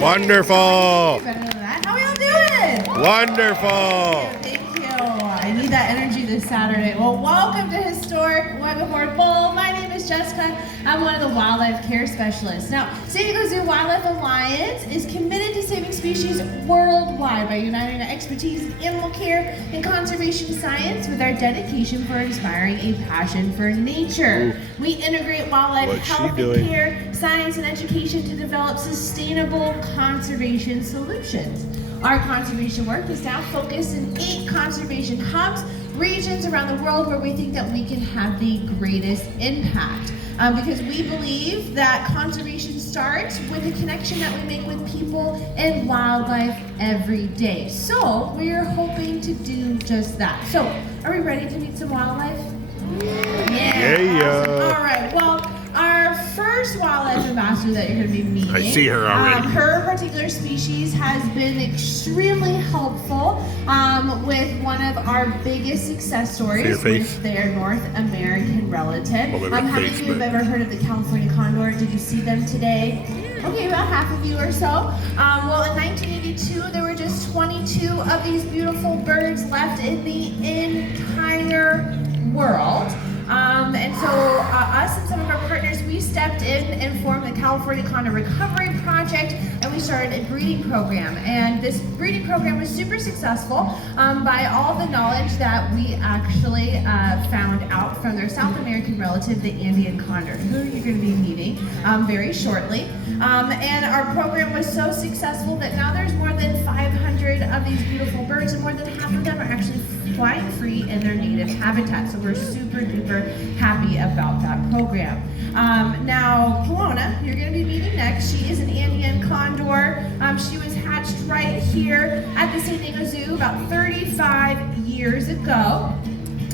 Wonderful. Better than that. How are y'all doing? Wonderful. Thank you. I need that energy this Saturday. Well, welcome to Historic Beckworth Bowl. My name is Jessica. I'm one of the wildlife care specialists. Now, San Diego Zoo Wildlife Alliance is committed to saving species worldwide by uniting our expertise in animal care and conservation science with our dedication for inspiring a passion for nature. Ooh. We integrate wildlife What's she health doing? and care, science, and education to develop sustainable conservation solutions. Our conservation work is now focused in 8 conservation hubs, regions around the world where we think that we can have the greatest impact. Because we believe that conservation starts with the connection that we make with people and wildlife every day. So we are hoping to do just that. So are we ready to meet some wildlife? Yeah. Awesome. All right. Well, our first wildlife ambassador that you're going to be meeting. I see her already. Her particular species has been extremely helpful with one of our biggest success stories with their North American relative. How many of you have ever heard of the California condor? Did you see them today? Okay, about half of you or so. Well, in 1982, there were just 22 of these beautiful birds left in the entire world. And so us and some of our partners, we stepped in and formed the California Condor Recovery Project, and we started a breeding program. And this breeding program was super successful by all the knowledge that we actually found out from their South American relative, the Andean condor, who you're going to be meeting very shortly. And our program was so successful that now there's more than 500 of these beautiful birds, and more than half of them are actually flying free in their native habitat. So we're super duper happy about that program. Now, Paloma, you're going to be meeting next. She is an Andean condor. She was hatched right here at the San Diego Zoo about 35 years ago.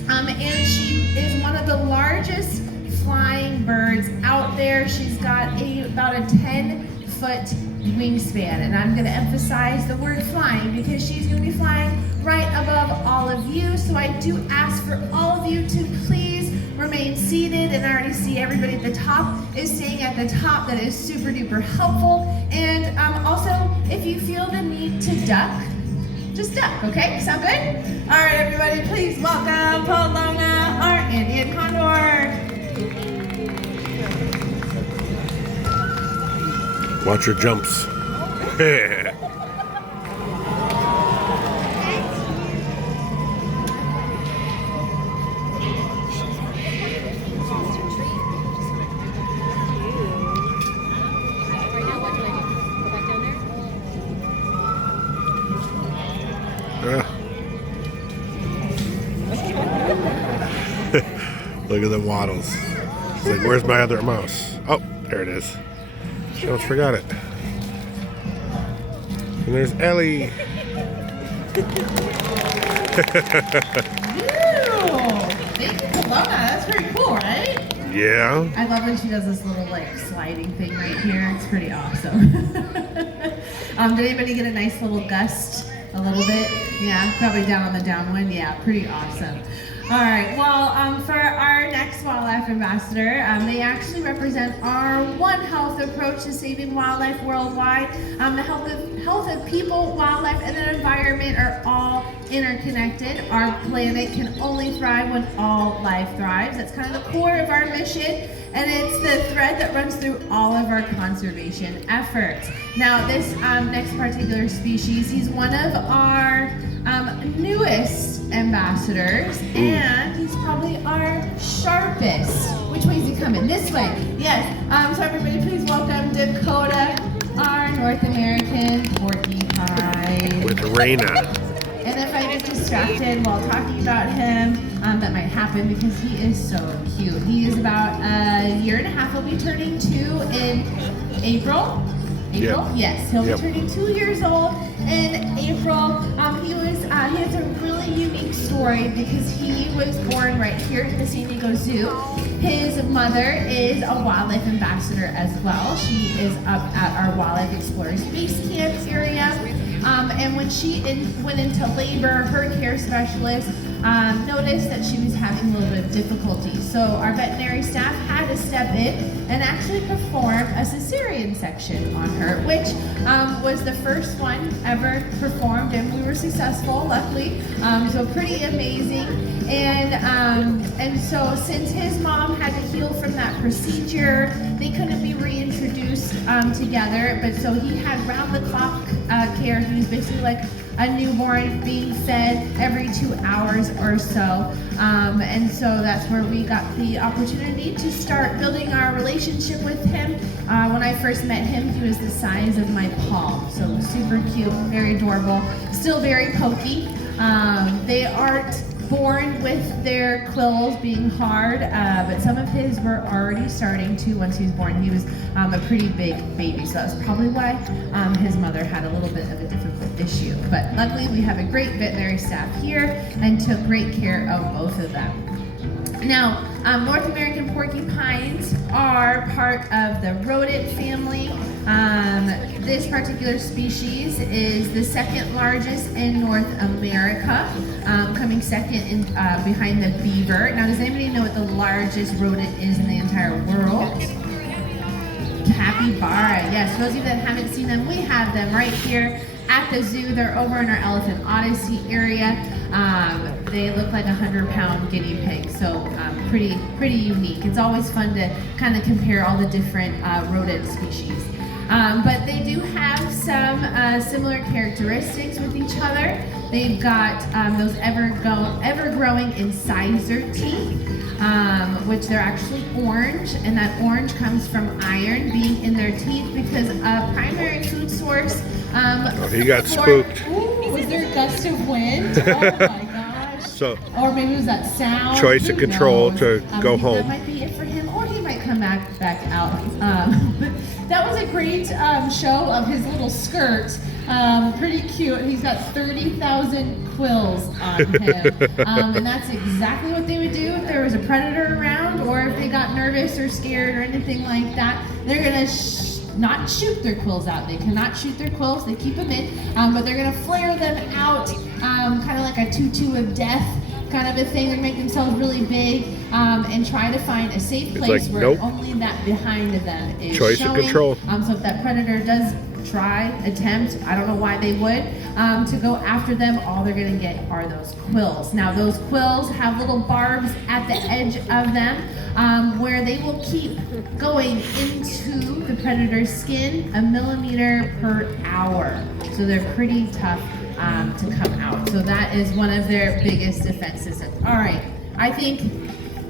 And she is one of the largest flying birds out there. She's got about a 10-foot wingspan, and I'm going to emphasize the word flying because she's going to be flying right above all of you. So I do ask for all of you to please remain seated, and I already see everybody at the top is staying at the top. That is super duper helpful. And also, if you feel the need to duck, just duck, okay? Sound good? All right, everybody, please welcome Paloma, our Andean condor. Watch your jumps. Look at the waddles. She's like, where's my other mouse? Oh, there it is. She almost forgot it. And there's Ellie. Ew. Thank you, Paloma. That's pretty cool, right? Yeah. I love when she does this little like sliding thing right here. It's pretty awesome. Did anybody get a nice little gust? A little bit? Yeah, probably down on the downwind. Yeah, pretty awesome. All right, well, for our next wildlife ambassador, they actually represent our One Health approach to saving wildlife worldwide. The health of people, wildlife, and the environment are all interconnected. Our planet can only thrive when all life thrives. That's kind of the core of our mission, and it's the thread that runs through all of our conservation efforts. Now, this next particular species, he's one of our newest ambassadors, and he's probably our sharpest. Which way is he coming? This way. Yes. So everybody, please welcome Dakota, our North American porcupine. With Raina. And if I get distracted while talking about him, that might happen because he is so cute. He is about a year and a half. He'll be turning 2 in April. April? Yep. Yes, he'll be turning 2 years old in April. He has a really unique story because he was born right here at the San Diego Zoo. His mother is a wildlife ambassador as well. She is up at our Wildlife Explorers Base Camp area. And when she went into labor, her care specialist noticed that she was having a little bit of difficulty. So our veterinary staff had to step in and actually perform a cesarean section on her, which was the first one ever performed, and we were successful, luckily. So pretty amazing. And so since his mom had to heal from that procedure, they couldn't be reintroduced together. But so he had round-the-clock care. He was basically like a newborn being fed every 2 hours or so. And so that's where we got the opportunity to start building our relationship with him. When I first met him, he was the size of my palm. So super cute, very adorable, still very pokey. They aren't born with their quills being hard, but some of his were already starting to once he was born. He was a pretty big baby, so that's probably why his mother had a little bit of a difficult issue. But luckily we have a great veterinary staff here and took great care of both of them. Now, North American porcupines are part of the rodent family. This particular species is the second largest in North America, coming second behind the beaver. Now, does anybody know what the largest rodent is in the entire world? Capybara. Yes, those of you that haven't seen them, we have them right here at the zoo. They're over in our Elephant Odyssey area. They look like 100-pound guinea pigs, so pretty unique. It's always fun to kind of compare all the different rodent species. But they do have some similar characteristics with each other. They've got those ever-growing incisor teeth, which they're actually orange, and that orange comes from iron being in their teeth because a primary food source. He got spooked. Ooh, was there a gust of wind? Oh my gosh. So, or maybe it was that sound. Choice of control to go home. That might be it for him, or he might come back out. But that was a great show of his little skirt. Pretty cute. He's got 30,000 quills on him. And that's exactly what they would do if there was a predator around, or if they got nervous or scared or anything like that. They're going to not shoot their quills out. They cannot shoot their quills. They keep them in, but they're going to flare them out, kind of like a tutu of death kind of a thing. They make themselves really big and try to find a safe place like, where nope. only that behind of them is Choice showing. of control. So if that predator does attempt, I don't know why they would, to go after them, all they're going to get are those quills. Now those quills have little barbs at the edge of them where they will keep going into the predator's skin 1 millimeter per hour. So they're pretty tough to come out. So that is one of their biggest defense systems. All right, I think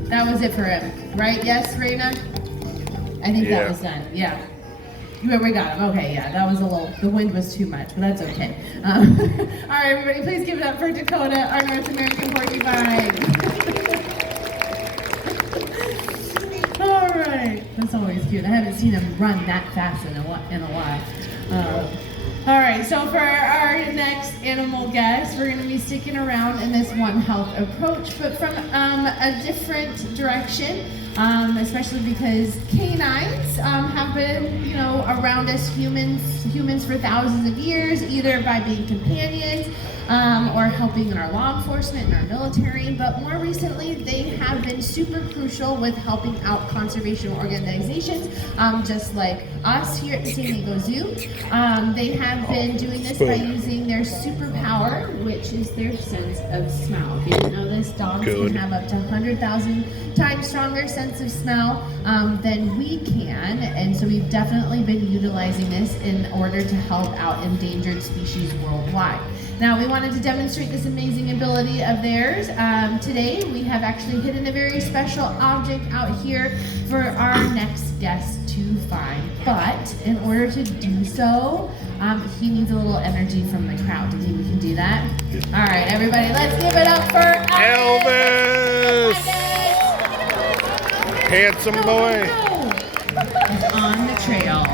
that was it for him, right? Yes, Raina? I think that was done, yeah. We got him. Okay, yeah, that was a little, the wind was too much, but that's okay. All right, everybody, please give it up for Dakota, our North American porcupine. All right, that's always cute. I haven't seen him run that fast in a while. All right, so for our next animal guest, we're going to be sticking around in this One Health approach, but from a different direction. Especially because canines have been, around us humans for thousands of years, either by being companions or helping in our law enforcement and our military. But more recently, they have been super crucial with helping out conservation organizations, just like us here at the San Diego Zoo. They have been doing this by using their superpower, which is their sense of smell. If you didn't know this, dogs can have up to 100,000 times stronger sense of smell than we can, and so we've definitely been utilizing this in order to help out endangered species worldwide. Now, we wanted to demonstrate this amazing ability of theirs. Today, we have actually hidden a very special object out here for our next guest to find. But in order to do so, he needs a little energy from the crowd. Do you think we can do that? All right, everybody, let's give it up for Elvis! Handsome boy. He's on the trail.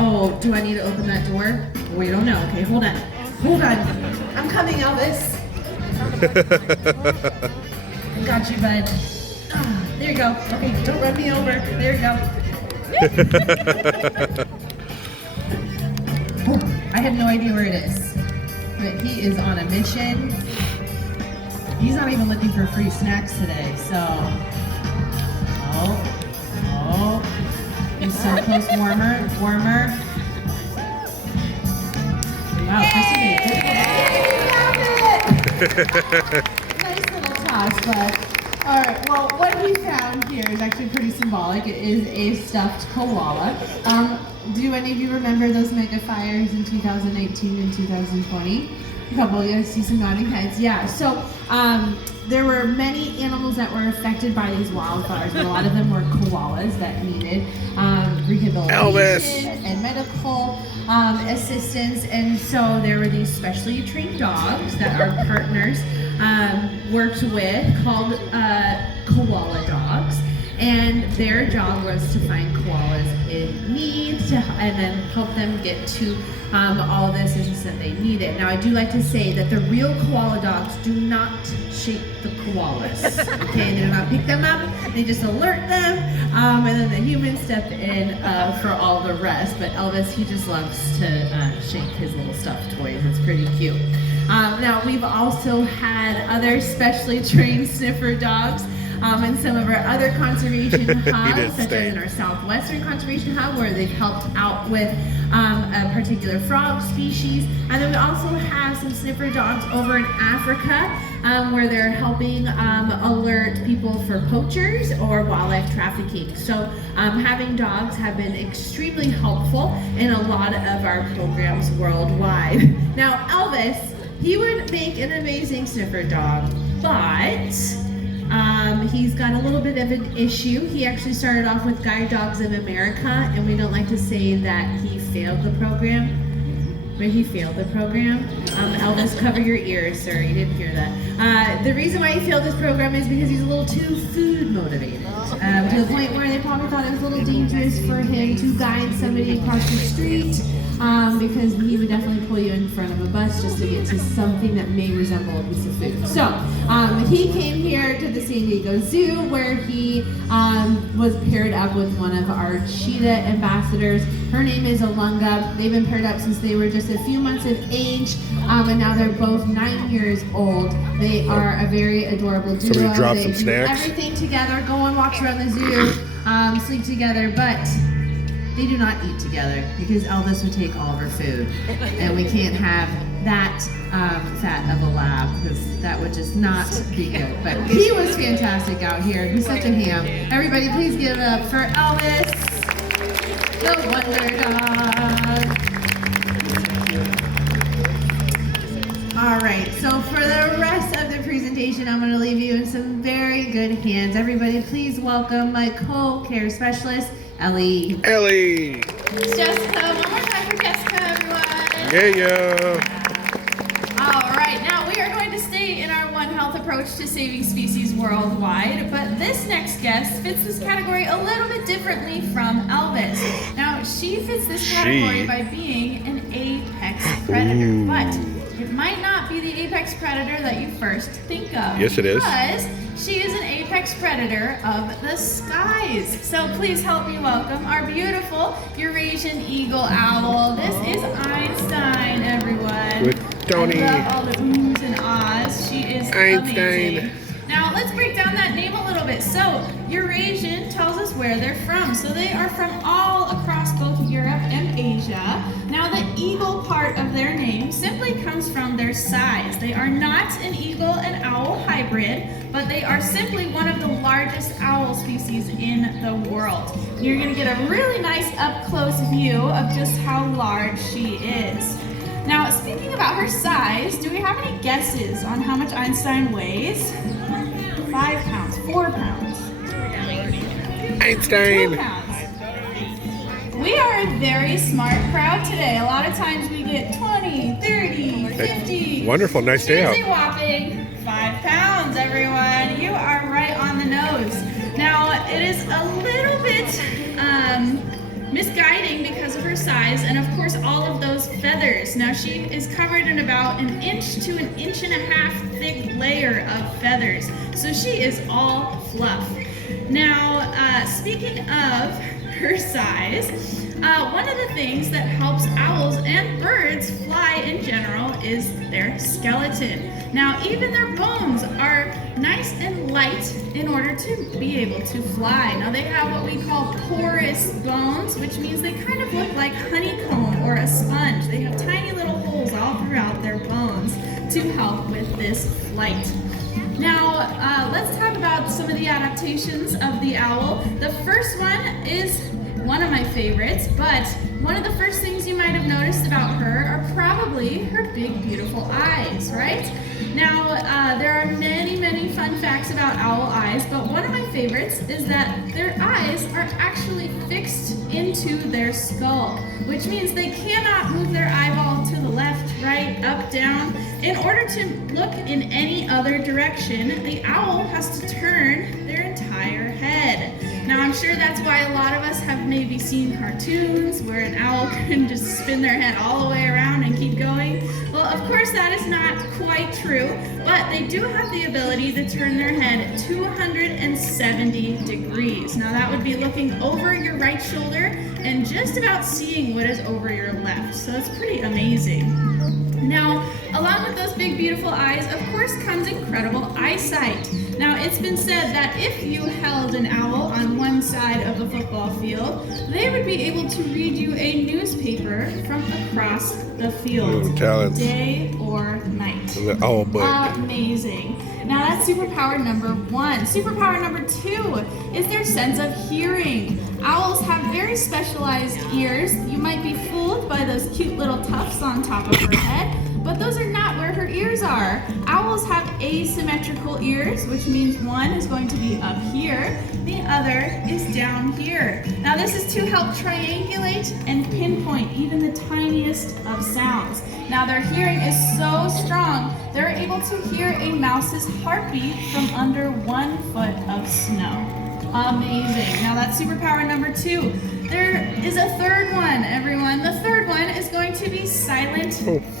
Oh, do I need to open that door? We don't know. Okay, hold on. Hold on. I'm coming, Elvis. I got you, bud. There you go. Okay, don't run me over. There you go. I have no idea where it is, but he is on a mission. He's not even looking for free snacks today, so. Oh. He's so close. Warmer, warmer. Wow, Kristen did a good job. Nice little toss, but all right. Well, what we found here is actually pretty symbolic. It is a stuffed koala. Do any of you remember those mega fires in 2018 and 2020? A couple, you guys see some nodding heads. Yeah. So there were many animals that were affected by these wildfires, but a lot of them were koalas that needed rehabilitation Elvis. and medical assistance. And so there were these specially trained dogs that our partners worked with called koala dogs. And their job was to find koalas in need and then help them get to all the assistance that they needed. Now, I do like to say that the real koala dogs do not shake the koalas. Okay, they do not pick them up. They just alert them, and then the humans step in for all the rest. But Elvis, he just loves to shake his little stuffed toys. It's pretty cute. Now, we've also had other specially trained sniffer dogs in some of our other conservation hubs, such as in our Southwestern Conservation Hub, where they've helped out with a particular frog species. And then we also have some sniffer dogs over in Africa, where they're helping alert people for poachers or wildlife trafficking. So having dogs have been extremely helpful in a lot of our programs worldwide. Now, Elvis, he would make an amazing sniffer dog, but he's got a little bit of an issue. He actually started off with Guide Dogs of America, and we don't like to say that he failed the program, but he failed the program. Elvis, cover your ears, sir. You didn't hear that. The reason why he failed this program is because he's a little too food motivated, to the point where they probably thought it was a little dangerous for him to guide somebody across the street. Because he would definitely pull you in front of a bus just to get to something that may resemble a piece of food. So he came here to the San Diego Zoo, where he was paired up with one of our cheetah ambassadors. Her name is Alunga. They've been paired up since they were just a few months of age, and now they're both 9 years old. They are a very adorable duo. Somebody drop they some do snacks. Everything together, go on walks around the zoo, sleep together, but they do not eat together because Elvis would take all of her food, and we can't have that fat of a lab because that would just not be good. But he was fantastic out here. He's such a ham. Everybody, please give it up for Elvis, the Wonder Dog. All right, so for the rest of the presentation, I'm going to leave you in some very good hands. Everybody, please welcome my co-care specialist, Ellie. Ellie. It's Jessica. One more time for Jessica, everyone. Yeah. All right, now we are going to stay in our One Health approach to saving species worldwide, but this next guest fits this category a little bit differently from Elvis. Now, she fits this category by being an apex predator, but it might not be the apex predator that you first think of. Yes, it is. Because she is an apex predator of the skies. So please help me welcome our beautiful Eurasian eagle owl. This is Einstein, everyone. With Tony. I love all the oohs and ahs. She is Einstein. amazing. Now let's break down that name a little bit. So Eurasian tells us where they're from. So they are from all across both Europe and Asia. Now the eagle part of their name simply comes from their size. They are not an eagle and owl hybrid, but they are simply one of the largest owl species in the world. You're going to get a really nice up-close view of just how large she is. Now, speaking about her size, do we have any guesses on how much Einstein weighs? 5 pounds, 4 pounds. Einstein. 2 pounds. We are a very smart crowd today. A lot of times we get 20, 30, 50. Wonderful, nice day out. She's a whopping 5 pounds, everyone. You are right on the nose. Now, it is a little bit misguiding because of her size and, of course, all of those feathers. Now, she is covered in about 1 inch to 1.5 inches thick layer of feathers. So she is all fluff. Now, speaking of her size, one of the things that helps owls and birds fly in general is their skeleton. Now, even their bones are nice and light in order to be able to fly. Now, they have what we call porous bones, which which means they kind of look like honeycomb or a sponge. They have tiny little holes all throughout their bones to help with this flight. Now, let's talk about some of the adaptations of the owl. The first one is one of my favorites, but one of the first things you might have noticed about her are probably her big, beautiful eyes, right? Now, there are many, many fun facts about owl eyes, but one of my favorites is that their eyes are actually fixed into their skull, which means they cannot move their eyeball to the left, right, up, down. In order to look in any other direction, the owl has to turn their entire head. Now, I'm sure that's why a lot of us have maybe seen cartoons where an owl can just spin their head all the way around and keep going. Well, of course, that is not quite true, but they do have the ability to turn their head 270 degrees. Now, that would be looking over your right shoulder and just about seeing what is over your left. So it's pretty amazing. Now, along with those big, beautiful eyes, of course, comes incredible eyesight. Now, it's been said that if you held an owl on one side of a football field, they would be able to read you a newspaper from across the field, day or night. The owl bug. Amazing. Now, that's superpower number one. Superpower number two is their sense of hearing. Owls have very specialized ears. You might be fooled by those cute little tufts on top of her head, but those are not where her ears are. Owls have asymmetrical ears, which means one is going to be up here, the other is down here. Now, this is to help triangulate and pinpoint even the tiniest of sounds. Now, their hearing is so strong, they're able to hear a mouse's heartbeat from under 1 foot of snow. Amazing. Now, that's superpower number two. There is a third one, everyone. The third one is going to be silent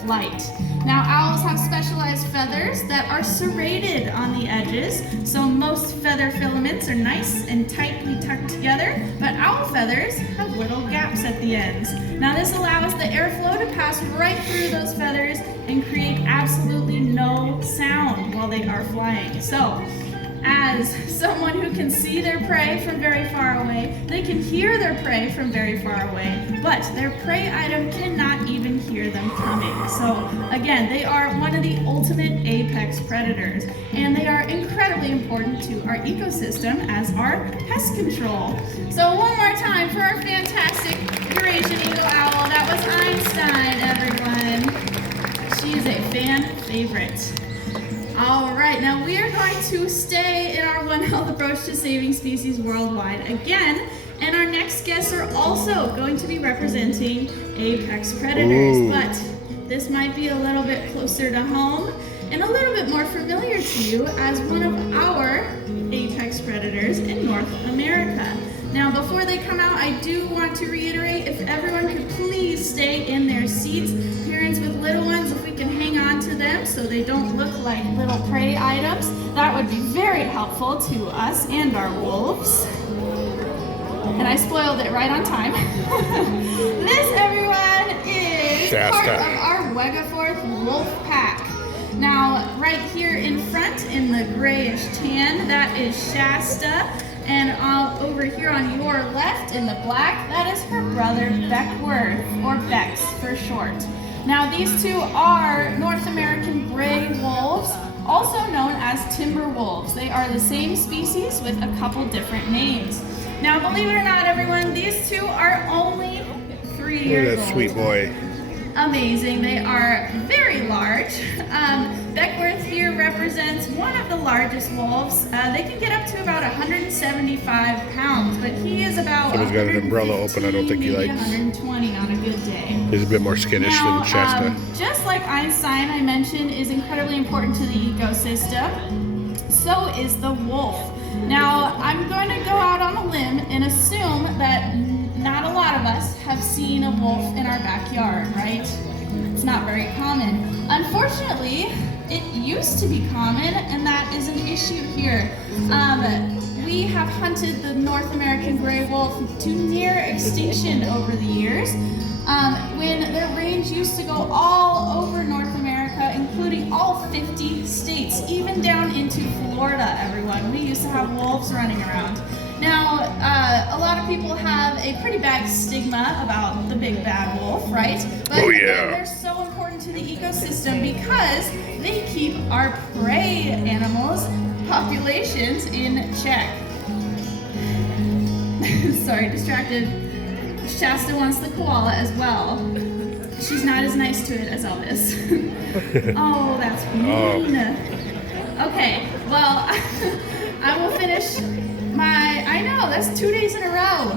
flight. Now, owls have specialized feathers that are serrated on the edges, so most feather filaments are nice and tightly tucked together, but owl feathers have little gaps at the ends. Now, this allows the airflow to pass right through those feathers and create absolutely no sound while they are flying. So, as someone who can see their prey from very far away, they can hear their prey from very far away, but their prey item cannot even hear them coming. So again, they are one of the ultimate apex predators, and they are incredibly important to our ecosystem as our pest control. So one more time for our fantastic Eurasian eagle owl. That was Einstein, everyone. She is a fan favorite. All right, now we are going to stay in our One Health approach to saving species worldwide again, and our next guests are also going to be representing apex predators, but this might be a little bit closer to home and a little bit more familiar to you as one of our apex predators in North America. Now, before they come out, I do want to reiterate, if everyone could please stay in their seats. Parents with little ones, if we can hang on to them so they don't look like little prey items, that would be very helpful to us and our wolves. And I spoiled it right on time. This, everyone, is Shasta. part of our Beckworth wolf pack. Now, right here in front in the grayish tan, that is Shasta. And over here on your left in the black, that is her brother Beckworth, or Becks for short. Now, these two are North American gray wolves, also known as timber wolves. They are the same species with a couple different names. Now, believe it or not, everyone, these two are only 3 years old. Look at that sweet boy. Amazing. They are very large. Beckworth here represents one of the largest wolves. They can get up to about 175 pounds, but he is about Someone's got an umbrella open. I don't think he likes. 120 on a good day. He's a bit more skittish than Shasta. Just like Einstein, I mentioned, is incredibly important to the ecosystem, so is the wolf. Now, I'm going to go out on a limb and assume that not a lot of us have seen a wolf in our backyard, right? It's not very common. Unfortunately, it used to be common, and that is an issue here. We have hunted the North American gray wolf to near extinction over the years, when their range used to go all over North America, including all 50 states, even down into Florida, everyone. We used to have wolves running around. Now, Now, a lot of people have a pretty bad stigma about the big bad wolf, right? But Oh, yeah. they're so important to the ecosystem because they keep our prey animals' populations in check. Sorry, distracted. Shasta wants the koala as well. She's not as nice to it as Elvis. Oh, that's mean. Okay, well, I will finish I know, that's 2 days in a row.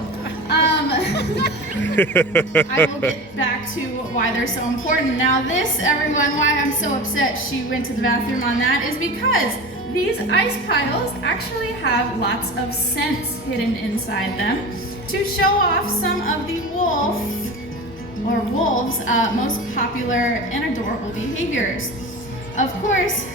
I will get back to why they're so important. Now this, everyone, why I'm so upset she went to the bathroom on that is because these ice piles actually have lots of scents hidden inside them to show off some of the wolves' most popular and adorable behaviors. Of course,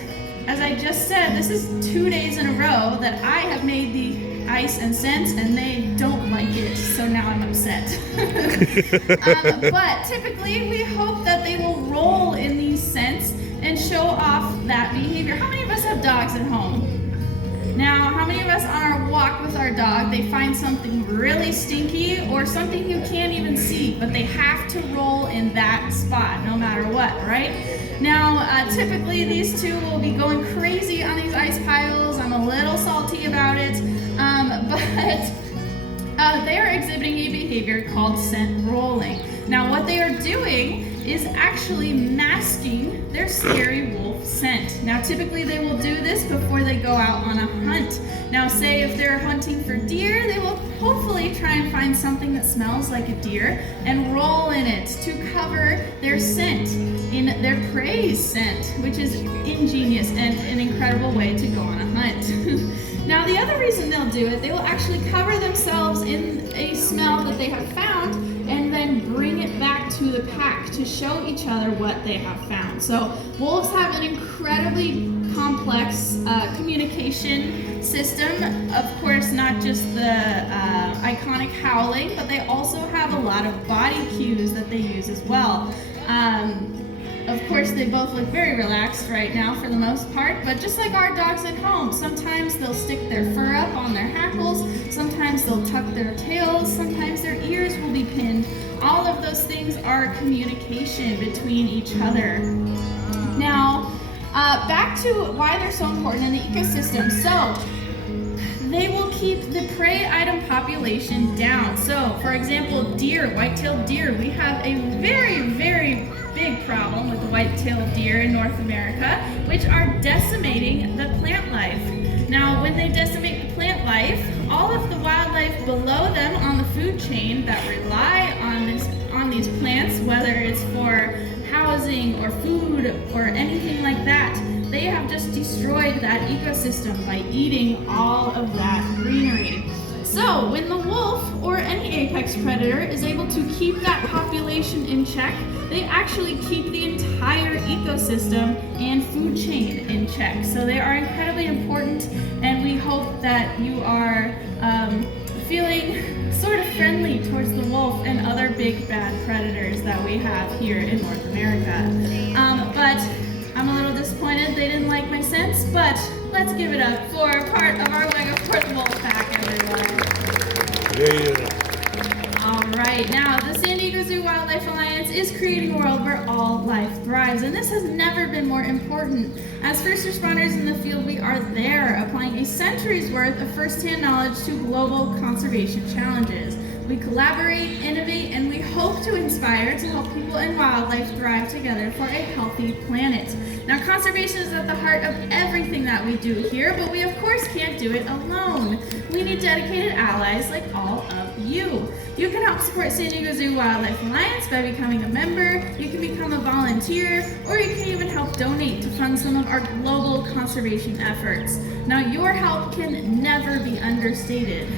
as I just said, this is 2 days in a row that I have made the ice and scents and they don't like it, so now I'm upset. But typically we hope that they will roll in these scents and show off that behavior. How many of us have dogs at home? Now, how many of us on our walk with our dog, they find something really stinky or something you can't even see, but they have to roll in that spot no matter what, right? Now, typically these two will be going crazy on these ice piles. I'm a little salty about it, but they are exhibiting a behavior called scent rolling. Now, what they are doing is actually masking their scary wolf scent. Now, typically they will do this before they go out on a hunt. Now, say if they're hunting for deer, they will hopefully try and find something that smells like a deer and roll in it to cover their scent in their prey's scent, which is ingenious and an incredible way to go on a hunt. Now, the other reason they'll do it, they will actually cover themselves in a smell that they have found and then bring it back to the pack to show each other what they have found. So wolves have an incredibly complex communication system. Of course, not just the iconic howling, but they also have a lot of body cues that they use as well. Of course, they both look very relaxed right now for the most part, but just like our dogs at home, sometimes they'll stick their fur up on their hackles, sometimes they'll tuck their tails, sometimes their ears will be pinned. All of those things are communication between each other. Now, back to why they're so important in the ecosystem. So, they will keep the prey item population down. So, for example, deer, white-tailed deer, we have a very, very big problem with the white-tailed deer in North America, which are decimating the plant life. Now, when they decimate the plant life, all of the wildlife below them on the food chain that rely on these plants, whether it's for housing or food or anything like that, they have just destroyed that ecosystem by eating all of that greenery. So, when the wolf or any apex predator is able to keep that population in check, they actually keep the entire ecosystem and food chain in check. So they are incredibly important, and we hope that you are feeling sort of friendly towards the wolf and other big bad predators that we have here in North America. But I'm a little disappointed they didn't like my scents, but let's give it up for part of our Beckworth Wolf Pack, everyone. Yeah. All right, now the San Diego Zoo Wildlife Alliance is creating a world where all life thrives, and this has never been more important. As first responders in the field, we are there, applying a century's worth of first-hand knowledge to global conservation challenges. We collaborate, innovate, and we hope to inspire to help people and wildlife thrive together for a healthy planet. Now, conservation is at the heart of everything that we do here, but we of course can't do it alone. We need dedicated allies like all of you. You can help support San Diego Zoo Wildlife Alliance by becoming a member, you can become a volunteer, or you can even help donate to fund some of our global conservation efforts. Now, your help can never be understated.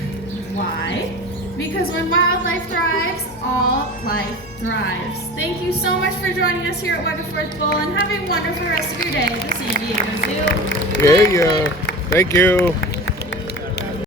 Why? Because when wildlife thrives, all life thrives. Thank you so much for joining us here at Beckworth Bowl, and have a wonderful rest of your day at the San Diego Zoo. Yeah. Thank you.